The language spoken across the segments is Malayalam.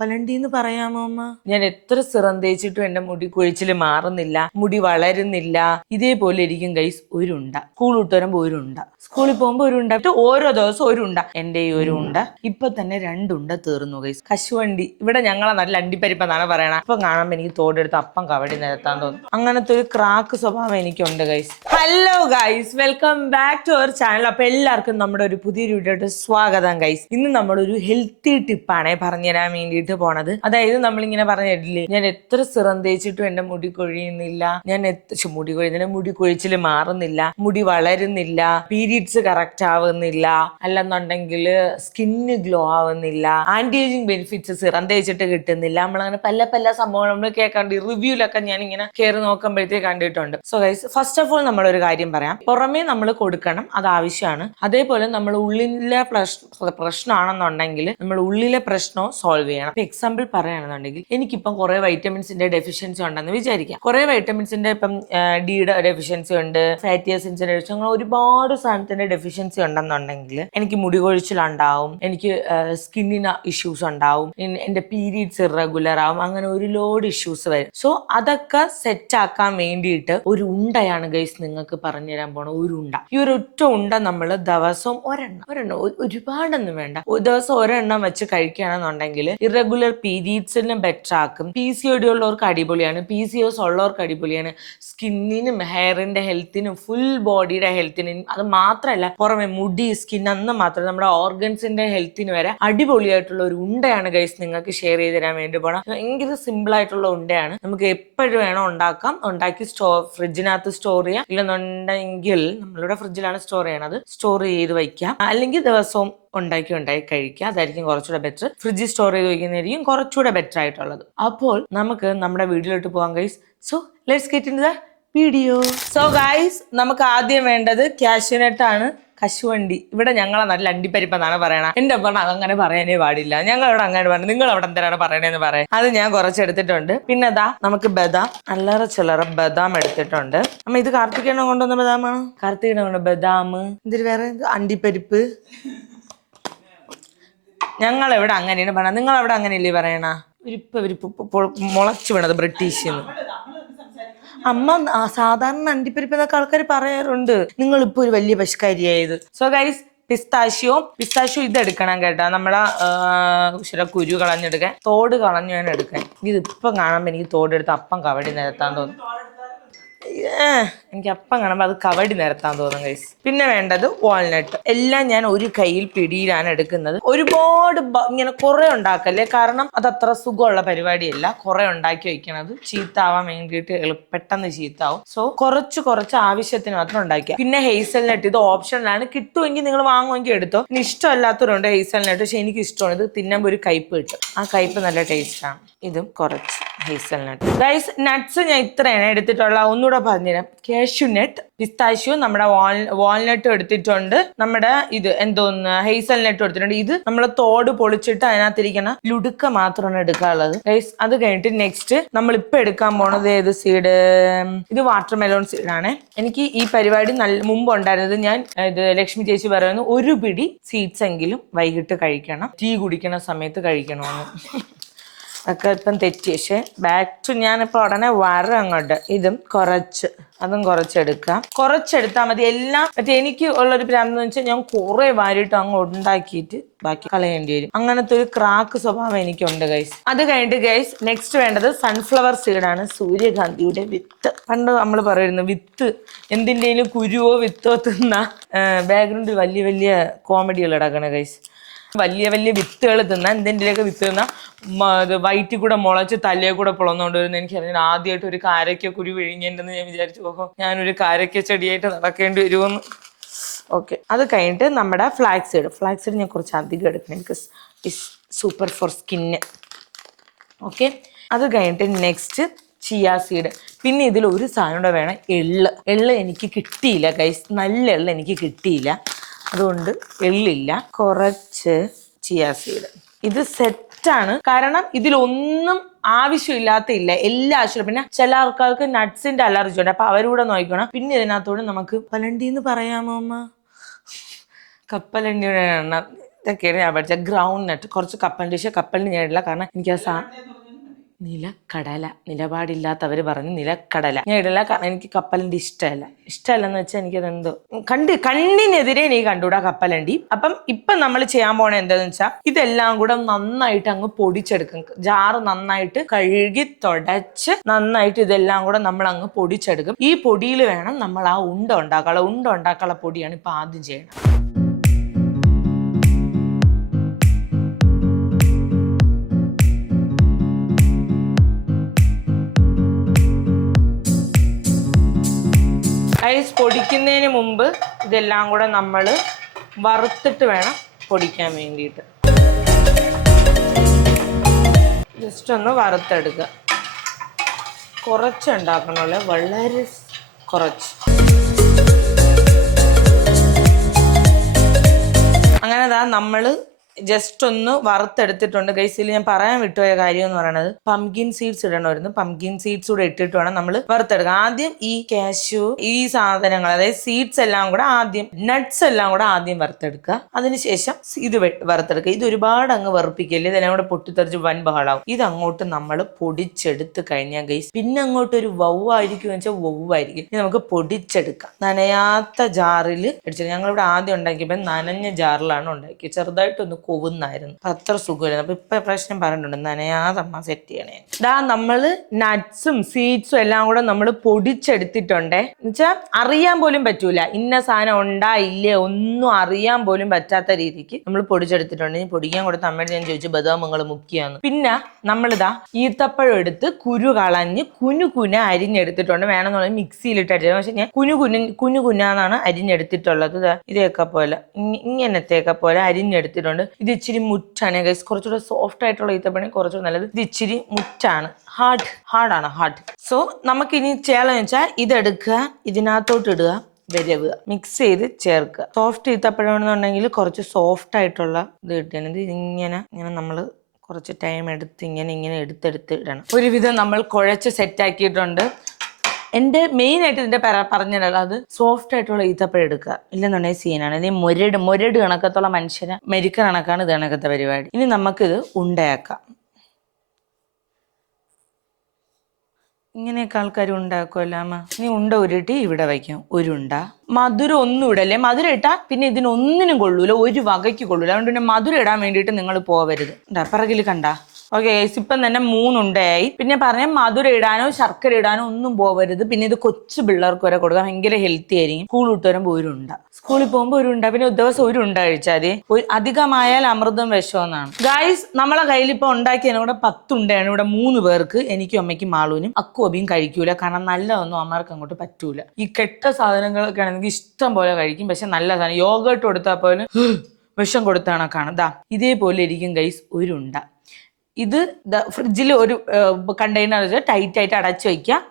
പലണ്ടിന്ന് പറയാമോ അമ്മ? ഞാൻ എത്ര സിറം തേച്ചിട്ടും എന്റെ മുടി കൊഴിച്ചിൽ മാറുന്നില്ല മുടി വളരുന്നില്ല. ഇതേപോലെ ഇരിക്കും ഗൈസ് ഒരു ഉണ്ട. സ്കൂൾ വിട്ട് വരുമ്പോ ഒരു ഉണ്ട. സ്കൂളിൽ പോകുമ്പോ ഒരു ഓരോ ദിവസം ഒരു ഉണ്ട. എന്റെ ഈ ഒരു ഉണ്ട. ഇപ്പൊ തന്നെ രണ്ടുണ്ട തീർന്നു ഗൈസ് കശുവണ്ടി. ഇവിടെ ഞങ്ങളെ നല്ല അണ്ടിപ്പരിപ്പെന്നാണ് പറയണത് അപ്പൊ കാണുമ്പോ എനിക്ക് തോടെടുത്ത് അപ്പം കവടി നിരത്താൻ തോന്നുന്നു അങ്ങനത്തെ ഒരു ക്രാക്ക് സ്വഭാവം എനിക്കുണ്ട് guys hello guys welcome back to our channel അപ്പൊ എല്ലാവർക്കും നമ്മുടെ ഒരു പുതിയൊരു വീഡിയോയുടെ സ്വാഗതം ഗൈസ് ഇന്ന് നമ്മളൊരു ഹെൽത്തി ടിപ്പാണ് പറഞ്ഞുതരാൻ വേണ്ടിയിട്ട് പോണത്. അതായത് നമ്മളിങ്ങനെ പറഞ്ഞിട്ടില്ലേ ഞാൻ എത്ര സിറം തേച്ചിട്ടും എന്റെ മുടി കൊഴിയുന്നില്ല. ഞാൻ മുടി കൊഴിയുന്നില്ല. മുടി കൊഴിച്ചിൽ മാറുന്നില്ല. മുടി വളരുന്നില്ല. പീരീഡ്സ് കറക്റ്റ് ആവുന്നില്ല. അല്ലെന്നുണ്ടെങ്കിൽ സ്കിന്ന് ഗ്ലോ ആവുന്നില്ല. ആന്റി ഏജിങ് ബെനിഫിറ്റ്സ് സിറം തേച്ചിട്ട് കിട്ടുന്നില്ല. നമ്മളങ്ങനെ പല പല സംഭവങ്ങൾ നമ്മൾ കേൾക്കാണ്ട് റിവ്യൂലൊക്കെ ഞാൻ ഇങ്ങനെ കയറി നോക്കുമ്പോഴത്തേക്ക് കണ്ടിട്ടുണ്ട്. So guys first of all നമ്മളൊരു കാര്യം പറയാം. പുറമേ നമ്മൾ കൊടുക്കണം അത് ആവശ്യമാണ്. അതേപോലെ നമ്മൾ ഉള്ളിലെ പ്രശ്ന പ്രശ്നമാണെന്നുണ്ടെങ്കിൽ നമ്മൾ ഉള്ളിലെ പ്രശ്നവും സോൾവ് ചെയ്യണം. ഇപ്പൊ എക്സാമ്പിൾ പറയുകയാണെന്നുണ്ടെങ്കിൽ എനിക്കിപ്പം കുറെ വൈറ്റമിൻസിന്റെ ഡെഫിഷ്യൻസി ഉണ്ടെന്ന് വിചാരിക്കാം. കുറെ വൈറ്റമിൻസിന്റെ ഇപ്പം ഡിയുടെ ഡെഫിഷ്യൻസി ഉണ്ട് ഫാറ്റി ആസിഡ്സിന്റെ ഡെഫിഷ്യൻസി അങ്ങനെ ഒരുപാട് സാധനത്തിന്റെ ഡെഫിഷ്യൻസി ഉണ്ടെന്നുണ്ടെങ്കിൽ എനിക്ക് മുടി കൊഴിച്ചിലുണ്ടാവും എനിക്ക് സ്കിന്നിന് ഇഷ്യൂസ് ഉണ്ടാവും എന്റെ പീരീഡ്സ് ഇറഗുലർ ആവും അങ്ങനെ ഒരു ലോഡ് ഇഷ്യൂസ് വരും. സോ അതൊക്കെ സെറ്റ് ആക്കാൻ വേണ്ടിയിട്ട് ഒരു ഉണ്ടയാണ് ഗൈസ് നിങ്ങൾക്ക് പറഞ്ഞുതരാൻ പോണ ഒരു ഉണ്ട. ഈ ഒരു ഒറ്റ ഉണ്ട നമ്മൾ ദിവസവും ഒരെണ്ണം ഒരെണ്ണം ഒരുപാടൊന്നും വേണ്ട. ദിവസം ഒരെണ്ണം വെച്ച് കഴിക്കുകയാണെന്നുണ്ടെങ്കിൽ ഇറഗുലർ പീരീഡ്സിന് ബെറ്റർ ആക്കും. പി സി ഒ ഉള്ളവർക്ക് അടിപൊളിയാണ്. പി സി ഒസ് ഉള്ളവർക്ക് അടിപൊളിയാണ്. സ്കിന്നിനും ഹെയറിന്റെ ഹെൽത്തിനും ഫുൾ ബോഡിയുടെ ഹെൽത്തിനും അത് മാത്രമല്ല പുറമെ മുടി സ്കിൻ അന്ന് മാത്രം നമ്മുടെ ഓർഗൻസിന്റെ ഹെൽത്തിന് വരെ അടിപൊളിയായിട്ടുള്ള ഒരു ഉണ്ടയാണ് ഗൈസ് നിങ്ങൾക്ക് ഷെയർ ചെയ്ത് തരാൻ വേണ്ടി പോണം. ഭയങ്കര സിമ്പിൾ ആയിട്ടുള്ള ഉണ്ടയാണ്. നമുക്ക് എപ്പോഴും വേണം ഉണ്ടാക്കാം. ഉണ്ടാക്കി സ്റ്റോ ഫ്രിഡ്ജിനകത്ത് സ്റ്റോർ ചെയ്യാം. ഇല്ലെന്നുണ്ടെങ്കിൽ നമ്മളിവിടെ ഫ്രിഡ്ജിലാണ് സ്റ്റോർ ചെയ്യണത്. സ്റ്റോർ ചെയ്ത് വയ്ക്കാം അല്ലെങ്കിൽ ദിവസവും ഉണ്ടാക്കി ഉണ്ടാക്കി കഴിക്കുക അതായിരിക്കും കുറച്ചുകൂടെ ബെറ്റർ ഫ്രിഡ്ജിൽ സ്റ്റോർ ചെയ്ത് വയ്ക്കുന്നതായിരിക്കും കുറച്ചുകൂടെ ബെറ്റർ ആയിട്ടുള്ളത്. അപ്പോൾ നമുക്ക് നമ്മുടെ വീഡിയോയിലോട്ട് പോകാം guys so let's get in the video so guys നമുക്ക് ആദ്യം വേണ്ടത് കാഷ്യൂനട്ട് ആണ്. കശുവണ്ടി ഇവിടെ ഞങ്ങളെ നല്ല അണ്ടിപ്പരിപ്പെന്നാണ് പറയണത് എന്റെ പറഞ്ഞ അങ്ങനെ പറയാനേ പാടില്ല ഞങ്ങൾ ഇവിടെ അങ്ങനെ പറഞ്ഞു നിങ്ങൾ അവിടെ എന്തിനാണ് പറയണേന്ന് പറയാം അത് ഞാൻ കുറച്ച് എടുത്തിട്ടുണ്ട് പിന്നെ അതാ നമുക്ക് ബദാം അല്ലറ ചില്ലറ ബദാം എടുത്തിട്ടുണ്ട് അമ്മ ഇത് കാർത്തികേണ കൊണ്ടുവന്ന ബദാമാണ് കാർത്തികേണ കൊണ്ട് ബദാം ഇതിൽ വേറെ അണ്ടിപ്പരിപ്പ് ഞങ്ങൾ ഇവിടെ അങ്ങനെയാണ് പറയണത് നിങ്ങൾ അവിടെ അങ്ങനെയല്ലേ പറയണ വിരിപ്പ് വിരിപ്പ് മുളച്ചു വീണത് ബ്രിട്ടീഷിന്ന് അമ്മ സാധാരണ അണ്ടിപ്പരിപ്പ് എന്നൊക്കെ ആൾക്കാർ പറയാറുണ്ട് നിങ്ങൾ ഇപ്പൊ ഒരു വലിയ പശുക്കാരിയായത്. സോ ഗൈസ് പിസ്താഷ്യോ ഇത് എടുക്കണം കേട്ടോ. നമ്മളെ ചില കുരു കളഞ്ഞെടുക്കാൻ തോട് കളഞ്ഞു വേണം എടുക്കാൻ. ഇത് ഇപ്പം കാണുമ്പോൾ എനിക്ക് തോടെടുത്ത് അപ്പം കവടി നിരത്താൻ തോന്നും. എനിക്ക് അപ്പം കാണുമ്പോൾ അത് കവടി നിരത്താൻ തോന്നും കൈസ് പിന്നെ വേണ്ടത് വാൾനട്ട് എല്ലാം ഞാൻ ഒരു കയ്യിൽ പിടിയിലാണ് എടുക്കുന്നത്. ഒരുപാട് ഇങ്ങനെ കുറെ ഉണ്ടാക്കല്ലേ? കാരണം അത് അത്ര സുഖമുള്ള പരിപാടിയല്ല. കുറെ ഉണ്ടാക്കി വെക്കണത് ചീത്താവാൻ വേണ്ടിയിട്ട് പെട്ടെന്ന് ചീത്താവും. സോ കുറച്ച് കുറച്ച് ആവശ്യത്തിന് മാത്രം ഉണ്ടാക്കുക പിന്നെ ഹെയ്സൽ നട്ട് ഇത് ഓപ്ഷനിലാണ് കിട്ടുമെങ്കിൽ നിങ്ങൾ വാങ്ങുമെങ്കിൽ എടുത്തോ. ഇനി ഇഷ്ടമല്ലാത്തവരുണ്ട് ഹെയ്സൽ നട്ട് പക്ഷെ എനിക്ക് ഇഷ്ടമാണ് ഇത് തിന്നുമ്പോൾ ഒരു കയ്പ് കിട്ടും. ആ കയ്പ് നല്ല ടേസ്റ്റാണ് ഇതും കുറച്ച് ഹേസൽ നട്ട് ഗൈസ് നട്ട്സ് ഞാൻ ഇത്രയാണ് എടുത്തിട്ടുള്ള. ഒന്നുകൂടെ പറഞ്ഞുതരാം. കാഷ്യൂ നട്ട് പിസ്താഷ്യൂ നമ്മുടെ വാൾ വാൾനട്ടും എടുത്തിട്ടുണ്ട്. നമ്മുടെ ഇത് എന്തോന്ന് ഹേസൽ നട്ടും എടുത്തിട്ടുണ്ട്. ഇത് നമ്മൾ തോട് പൊളിച്ചിട്ട് അതിനകത്തിരിക്കുന്ന ലുടുക്ക മാത്രമാണ് എടുക്കാനുള്ളത് ഗൈസ് അത് കഴിഞ്ഞിട്ട് നെക്സ്റ്റ് നമ്മൾ ഇപ്പൊ എടുക്കാൻ പോണത് ഏത് സീഡ് ഇത് വാട്ടർ മെലോൺ സീഡാണ് എനിക്ക് ഈ പരിപാടി നല്ല മുമ്പ് ഉണ്ടായിരുന്നത് ഞാൻ ഇത് ലക്ഷ്മി ചേച്ചി പറയുന്നു ഒരു പിടി സീഡ്സ് എങ്കിലും വൈകിട്ട് കഴിക്കണം. ടീ കുടിക്കണ സമയത്ത് കഴിക്കണമെന്ന് ഒക്കെ ഇപ്പം തെറ്റി. ബാക്ക് ടു ഞാനിപ്പോൾ ഉടനെ വരം അങ്ങോട്ട്. ഇതും കുറച്ച്. അതും കുറച്ചെടുക്കാം കുറച്ചെടുത്താൽ മതി. എല്ലാം മറ്റേ എനിക്ക് ഉള്ളൊരു പ്രാന്തെന്ന് വെച്ചാൽ ഞാൻ കുറേ വാരിയിട്ട് അങ്ങ് ഉണ്ടാക്കിയിട്ട് ബാക്കി കളയേണ്ടി വരും. അങ്ങനത്തെ ഒരു ക്രാക്ക് സ്വഭാവം എനിക്കുണ്ട് ഗൈസ് അത് കഴിഞ്ഞിട്ട് ഗൈസ് നെക്സ്റ്റ് വേണ്ടത് സൺഫ്ലവർ സീഡാണ് സൂര്യകാന്തിയുടെ വിത്ത്. പണ്ട് നമ്മൾ പറയുന്നു വിത്ത് എന്തിന്റെയും കുരുവോ വിത്തോ തിന്ന. ബാക്ക്ഗ്രൗണ്ടിൽ വലിയ വലിയ കോമഡികൾ ഇടക്കണ ഗൈസ് വലിയ വലിയ വിത്തുകൾ തിന്നാൻ എന്തെങ്കിലുമൊക്കെ വിത്ത് തിന്ന വയറ്റിൽ കൂടെ മുളച്ച് തലയെ കൂടെ പൊളന്നുകൊണ്ട് വരുന്ന എനിക്കറിയാം ആദ്യമായിട്ട് ഒരു കാരക്ക കുരു വിഴുങ്ങേണ്ടെന്ന് ഞാൻ വിചാരിച്ചു. ഓഹോ ഞാനൊരു കാരക്ക ചെടിയായിട്ട് നടക്കേണ്ടി വരുമെന്ന്. ഓക്കെ. അത് കഴിഞ്ഞിട്ട് നമ്മുടെ ഫ്ലാക്സ് സീഡ് ഫ്ലാക്സ് സീഡ് ഞാൻ കുറച്ച് അധികം എടുക്കണം. എനിക്ക് is super for skin. Okay. അത് കഴിഞ്ഞിട്ട് നെക്സ്റ്റ് ചിയാ സീഡ്. പിന്നെ ഇതിൽ ഒരു സാധനം കൂടെ വേണം. എള്ള്. എള്ള് എനിക്ക് കിട്ടിയില്ല ഗൈസ്. നല്ല എള്ള് എനിക്ക് കിട്ടിയില്ല. അതുകൊണ്ട് എള്ളില്ല. കുറച്ച് ചിയാസീഡ് ഇത് സെറ്റാണ് കാരണം ഇതിലൊന്നും ആവശ്യമില്ലാത്ത ഇല്ല എല്ലാ ആവശ്യവും പിന്നെ ചില ആൾക്കാർക്ക് നട്ട്സിന്റെ അലർജി ഉണ്ട്. അപ്പൊ അവരൂടെ നോക്കണം പിന്നെ ഇതിനകത്തോട് നമുക്ക് പലണ്ടി എന്ന് പറയാമോ അമ്മ? കപ്പലണ്ടിയുടെ ഇതൊക്കെയാണ് ഞാൻ പഠിച്ചത്. ഗ്രൗണ്ട് നട്ട് കുറച്ച് കപ്പലണ്ടി പക്ഷേ കപ്പലണ്ടി ഞാൻ കാരണം എനിക്ക് ആ സാ നിലക്കടല. നിലപാടില്ലാത്തവർ പറഞ്ഞു നിലക്കടല. ഞാൻ ഇടല കാരണം എനിക്ക് കപ്പലണ്ടി ഇഷ്ടമല്ല. ഇഷ്ടമല്ലെന്ന് വെച്ചാൽ എനിക്കതെന്തോ കണ്ട് കണ്ണിനെതിരെ നീ കണ്ടുകൂടാ കപ്പലണ്ടി. അപ്പം ഇപ്പം നമ്മൾ ചെയ്യാൻ പോണ എന്താന്ന് വെച്ചാൽ ഇതെല്ലാം കൂടെ നന്നായിട്ട് അങ്ങ് പൊടിച്ചെടുക്കും. ജാറ് നന്നായിട്ട് കഴുകി തുടച്ച് നന്നായിട്ട് ഇതെല്ലാം കൂടെ നമ്മൾ അങ്ങ് പൊടിച്ചെടുക്കും. ഈ പൊടിയിൽ വേണം നമ്മൾ ആ ഉണ്ട ഉണ്ടാക്കാനുള്ള ഉണ്ട ഉണ്ടാക്കാനുള്ള പൊടിയാണ് ഇപ്പം ആദ്യം ചെയ്യണം പൊടിക്കുന്നതിന് മുമ്പ് ഇതെല്ലാം കൂടെ നമ്മൾ വറുത്തിട്ട് വേണം പൊടിക്കാൻ വേണ്ടിയിട്ട്. ജസ്റ്റ് ഒന്ന് വറുത്തെടുക്കുക കുറച്ച് ഉണ്ടാക്കണമല്ലോ വളരെ കുറച്ച്. അങ്ങനെ ദാ നമ്മൾ ജസ്റ്റ് ഒന്ന് വറുത്തെടുത്തിട്ടുണ്ട്. ഗൈസിൽ ഞാൻ പറയാൻ വിട്ടുപോയ കാര്യം എന്ന് പറയുന്നത് പംകിൻ സീഡ്സ് ഇടണമായിരുന്നു. പംകിൻ സീഡ്സ് കൂടെ ഇട്ടിട്ട് വേണം നമ്മൾ വറുത്തെടുക്കുക ആദ്യം ഈ കാഷ്യൂ ഈ സാധനങ്ങൾ അതായത് സീഡ്സ് എല്ലാം കൂടെ ആദ്യം നട്ട്സ് എല്ലാം കൂടെ ആദ്യം വറുത്തെടുക്കുക. അതിനുശേഷം ഇത് വറുത്തെടുക്കുക. ഇത് ഒരുപാട് അങ്ങ് വറുപ്പിക്കല്ലേ? ഇതെല്ലാം കൂടെ പൊട്ടിത്തെറിച്ച് വൻ ബഹളാവും. ഇത് അങ്ങോട്ട് നമ്മൾ പൊടിച്ചെടുത്ത് കഴിഞ്ഞാൽ ഗൈസ് പിന്നെ അങ്ങോട്ട് ഒരു വവ്വായിരിക്കും വെച്ചാൽ വവ്വായിരിക്കും ഇത് നമുക്ക് പൊടിച്ചെടുക്കാം. നനയാത്ത ജാറിൽ അടിച്ചത് ഞങ്ങളിവിടെ ആദ്യം ഉണ്ടാക്കിയപ്പോൾ നനഞ്ഞ ജാറിലാണ് ഉണ്ടാക്കിയത്. ചെറുതായിട്ടൊന്ന് കൊവുന്നായിരുന്നു. അത്ര സുഖമില്ല അപ്പൊ ഇപ്പൊ പ്രശ്നം പറഞ്ഞിട്ടുണ്ട് നനയാതെ അമ്മ സെറ്റ് ചെയ്യണേ. ദാ നമ്മൾ നട്ട്സും സീഡ്സും എല്ലാം കൂടെ നമ്മൾ പൊടിച്ചെടുത്തിട്ടുണ്ടേ. എന്നുവെച്ചാൽ അറിയാൻ പോലും പറ്റൂല. ഇന്ന സാധനം ഉണ്ടാ ഇല്ലേ ഒന്നും അറിയാൻ പോലും പറ്റാത്ത രീതിക്ക് നമ്മൾ പൊടിച്ചെടുത്തിട്ടുണ്ട്. ഇനി പൊടിക്കാൻ കൂടെ തമ്മിൽ ഞാൻ ചോദിച്ചു ബദാം നിങ്ങൾ മുക്കിയാന്ന്. പിന്നെ നമ്മളിതാ ഈത്തപ്പഴം എടുത്ത് കുരു കളഞ്ഞ് കുനു കുന അരിഞ്ഞെടുത്തിട്ടുണ്ട്. വേണമെന്നുള്ളത് മിക്സിയിലിട്ട് അടിച്ചത് പക്ഷെ ഞാൻ കുനു കുനു കുനു കുനാന്നാണ് അരിഞ്ഞെടുത്തിട്ടുള്ളത്. ഇതേക്കെ പോലെ ഇങ്ങ- ഇങ്ങനത്തെയൊക്കെ പോലെ അരിഞ്ഞെടുത്തിട്ടുണ്ട്. ഇത് ഇച്ചിരി മുറ്റാണ് ഗൈസ് കുറച്ചുകൂടെ സോഫ്റ്റ് ആയിട്ടുള്ള ഈത്തപ്പഴം കുറച്ചുകൂടെ നല്ലത് ഇത് ഇച്ചിരി മുറ്റാണ് ഹാർഡ് ഹാർഡാണ് ഹാർഡ് സോ നമുക്കിനി ചെയ്യാമെന്ന് വെച്ചാൽ ഇതെടുക്കുക ഇതിനകത്തോട്ട് ഇടുക വരവുക മിക്സ് ചെയ്ത് ചേർക്കുക. സോഫ്റ്റ് ഈത്തപ്പഴമാണെന്നുണ്ടെങ്കിൽ കുറച്ച് സോഫ്റ്റ് ആയിട്ടുള്ള ഇത് കിട്ടിയാണ് ഇത് ഇങ്ങനെ ഇങ്ങനെ നമ്മൾ കുറച്ച് ടൈം എടുത്ത് ഇങ്ങനെ ഇങ്ങനെ എടുത്തെടുത്ത് ഇടണം. ഒരുവിധം നമ്മൾ കുഴച്ച് സെറ്റ് ആക്കിയിട്ടുണ്ട്. എന്റെ മെയിൻ ആയിട്ട് ഇതിന്റെ പറ പറഞ്ഞത് അത് സോഫ്റ്റ് ആയിട്ടുള്ള ഈത്തപ്പഴം എടുക്കുക. ഇല്ലെന്നുണ്ടെങ്കിൽ സീനാണ്. അല്ലെങ്കിൽ മുരട് മുരട് കണക്കത്തുള്ള മനുഷ്യനെ മെരിക്ക കണക്കാണ് ഇത് കണക്കത്തെ പരിപാടി. ഇനി നമുക്കിത് ഉണ്ടയാക്കാം. ഇങ്ങനെയൊക്കെ ആൾക്കാർ ഉണ്ടാക്കുമല്ലോ അമ്മ ഇനി ഉണ്ട ഉരുട്ടി ഇവിടെ വയ്ക്കും. ഉരുണ്ട മധുരം ഒന്നും ഇടല്ലേ? മധുരം ഇട്ടാ പിന്നെ ഇതിനൊന്നിനും കൊള്ളൂല. ഒരു വകയ്ക്ക് കൊള്ളൂല. അതുകൊണ്ട് പിന്നെ മധുരം ഇടാൻ വേണ്ടിയിട്ട് നിങ്ങൾ പോവരുത്. പിറകിൽ കണ്ട. ഓക്കെ ഇപ്പം തന്നെ മൂന്നുണ്ടായി പിന്നെ പറഞ്ഞ മധുര ഇടാനോ ശർക്കര ഇടാനോ ഒന്നും പോവരുത്. പിന്നെ ഇത് കൊച്ചു പിള്ളേർക്ക് വരെ കൊടുക്കാം. ഭയങ്കര ഹെൽത്തി ആയിരിക്കും. സ്കൂൾ വിട്ടുവരും പോരുണ്ട സ്കൂളിൽ പോകുമ്പോൾ ഒരു ഉണ്ട. പിന്നെ ദിവസം ഒരു ഉണ്ട കഴിച്ചാൽ മതി. അധികമായാൽ അമൃതം വിഷമെന്നാണ്. ഗായ്സ് നമ്മളെ കയ്യിൽ ഇപ്പൊ ഉണ്ടാക്കിയതിന് കൂടെ പത്തുണ്ടയാണ് ഇവിടെ മൂന്ന് പേർക്ക്. എനിക്കും അമ്മയ്ക്കും മാളൂനും അക്കുവബിയും കഴിക്കൂല. കാരണം നല്ലതൊന്നും അമ്മർക്ക് അങ്ങോട്ട് പറ്റൂല. ഈ കെട്ട സാധനങ്ങളൊക്കെ ആണെങ്കിൽ ഇഷ്ടം പോലെ കഴിക്കും. പക്ഷെ നല്ല സാധനം. യോഗട്ട് കൊടുത്താൽ പോലും വിഷം കൊടുത്താണ് കാണാം ദാ ഇതേപോലെ ഇരിക്കും ഗൈസ് ഒരു ഉണ്ട. ഇത് ഫ്രിഡ്ജിൽ ഒരു കണ്ടെയ്നർ ടൈറ്റ് ആയിട്ട് അടച്ചു വയ്ക്കുക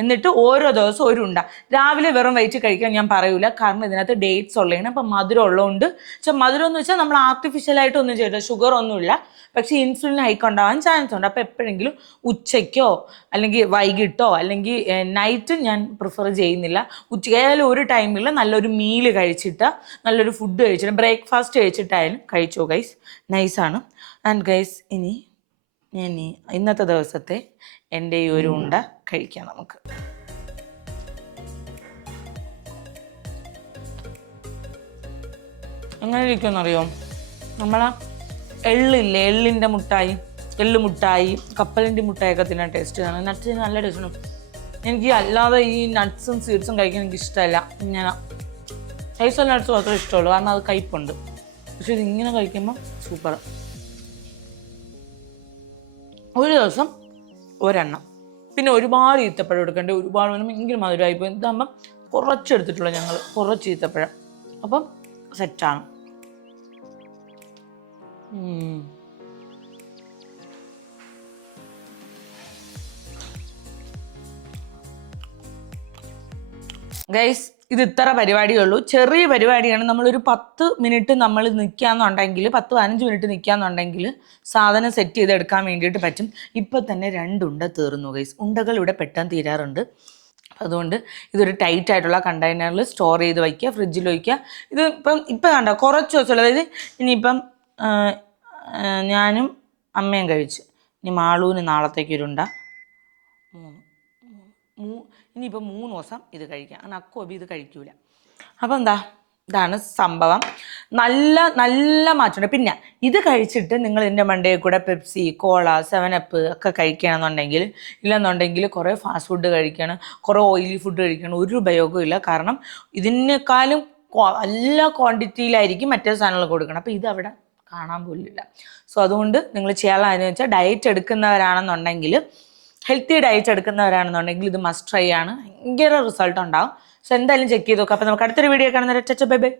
എന്നിട്ട് ഓരോ ദിവസവും ഒരു ഉണ്ട. രാവിലെ വെറും വയറ്റ് കഴിക്കാൻ ഞാൻ പറയൂല. കാരണം ഇതിനകത്ത് ഡേറ്റ്സ് ഉള്ളതാണ്. അപ്പം മധുരം ഉള്ളതുകൊണ്ട് പക്ഷെ മധുരം എന്ന് വെച്ചാൽ നമ്മൾ ആർട്ടിഫിഷ്യൽ ആയിട്ട് ഒന്നും ചെയ്തില്ല ഷുഗർ ഒന്നുമില്ല. പക്ഷേ ഇൻസുലിൻ ഹൈക്ക് ഉണ്ടാവാൻ ചാൻസ് ഉണ്ട്. അപ്പോൾ എപ്പോഴെങ്കിലും ഉച്ചയ്ക്കോ അല്ലെങ്കിൽ വൈകിട്ടോ അല്ലെങ്കിൽ നൈറ്റ് ഞാൻ പ്രിഫർ ചെയ്യുന്നില്ല. ഉച്ചയ്ക്ക് ഏതായാലും ഒരു ടൈമിൽ നല്ലൊരു മീൽ കഴിച്ചിട്ട് നല്ലൊരു ഫുഡ് കഴിച്ചിട്ട് ബ്രേക്ക്ഫാസ്റ്റ് കഴിച്ചിട്ടായാലും കഴിച്ചോ ഗൈസ് നൈസാണ് ആൻഡ് ഗൈസ് ഇനി ഞാൻ ഇന്നത്തെ ദിവസത്തെ എന്റെ ഈ ഒരു ഉണ്ട കഴിക്കാം നമുക്ക്. എങ്ങനെ ഇരിക്കുമെന്നറിയോ നമ്മളാ എള്ളില്ലേ എള്ളിന്റെ മുട്ടായി എള്ളു മുട്ടായി കപ്പലിന്റെ മുട്ടായൊക്കെ തിന്നാൻ ടേസ്റ്റ് ആണ്. നട്ട്സ് നല്ല ടേസ്റ്റ് ആണ് എനിക്ക് അല്ലാതെ ഈ നട്ട്സും സ്വീറ്റ്സും കഴിക്കാൻ എനിക്ക് ഇഷ്ടമല്ല. ഇങ്ങനെ. ഐസോ നട്ട്സ് മാത്രമേ ഇഷ്ടമുള്ളൂ. കാരണം അത് കയ്പുണ്ട് പക്ഷെ ഇത് ഇങ്ങനെ കഴിക്കുമ്പോൾ സൂപ്പർ ഒരു ദിവസം ഒരെണ്ണം. പിന്നെ ഒരുപാട് ഈത്തപ്പഴം എടുക്കേണ്ട ഒരുപാട് വേണം ഭയങ്കര മധുരമായി പോയി ഇതാകുമ്പം കുറച്ചെടുത്തിട്ടുള്ളൂ ഞങ്ങൾ കുറച്ച് ഈത്തപ്പഴം. അപ്പം സെറ്റാണ്. ഗൈസ് ഇത് ഇത്ര പരിപാടിയേ ഉള്ളൂ ചെറിയ പരിപാടിയാണ്. നമ്മളൊരു പത്ത് മിനിറ്റ് നമ്മൾ നിൽക്കാന്നുണ്ടെങ്കിൽ പത്ത് പതിനഞ്ച് മിനിറ്റ് നിൽക്കാന്നുണ്ടെങ്കിൽ സാധനം സെറ്റ് ചെയ്തെടുക്കാൻ വേണ്ടിയിട്ട് പറ്റും. ഇപ്പം തന്നെ രണ്ടുണ്ട തീർന്നു ഗൈസ് ഉണ്ടകൾ ഇവിടെ പെട്ടെന്ന് തീരാറുണ്ട്. അതുകൊണ്ട് ഇതൊരു ടൈറ്റ് ആയിട്ടുള്ള കണ്ടെയ്നറിൽ സ്റ്റോർ ചെയ്ത് വയ്ക്കുക ഫ്രിഡ്ജിൽ വയ്ക്കുക ഇത് ഇപ്പം ഇപ്പം കണ്ട കുറച്ച് ദിവസം അതായത് ഇനിയിപ്പം ഞാനും അമ്മയും കഴിച്ച്. ഇനി മാളൂന് നാളത്തേക്ക് ഒരുണ്ട മൂന്ന് ഇനിയിപ്പോൾ മൂന്ന് ദിവസം ഇത് കഴിക്കാം. അങ്ങനെ അക്കോബി ഇത് കഴിക്കൂല. അപ്പോൾ എന്താ? ഇതാണ് സംഭവം. നല്ല നല്ല മാറ്റമുണ്ട്. പിന്നെ ഇത് കഴിച്ചിട്ട് നിങ്ങൾ ഇതിന്റെ മണ്ടയിൽ കൂടെ പെപ്സി കോള സെവനപ്പ് ഒക്കെ കഴിക്കുകയാണെന്നുണ്ടെങ്കിൽ ഇല്ലെന്നുണ്ടെങ്കിൽ കുറേ ഫാസ്റ്റ് ഫുഡ് കഴിക്കണം കുറേ ഓയിലി ഫുഡ് കഴിക്കണം ഒരു ഉപയോഗവും ഇല്ല. കാരണം ഇതിനേക്കാളും എല്ലാ ക്വാണ്ടിറ്റിയിലായിരിക്കും മറ്റേ സാധനങ്ങൾ കൊടുക്കണം. അപ്പോൾ ഇത് അവിടെ കാണാൻ പോലില്ല സോ അതുകൊണ്ട് നിങ്ങൾ ചെയ്യാനുള്ളതെന്ന് വെച്ചാൽ ഡയറ്റ് എടുക്കുന്നവരാണെന്നുണ്ടെങ്കിൽ ഹെൽത്തി ഡയറ്റ് എടുക്കുന്നവരാണെന്നുണ്ടെങ്കിൽ ഇത് മസ്റ്റ് ട്രൈ ആണ്. ഭയങ്കര റിസൾട്ട് ഉണ്ടാവും. സോ എന്തായാലും ചെക്ക് ചെയ്ത് നോക്കാം. അപ്പോൾ നമുക്ക് അടുത്തൊരു വീഡിയോ കാണുന്ന ബൈ ബൈ.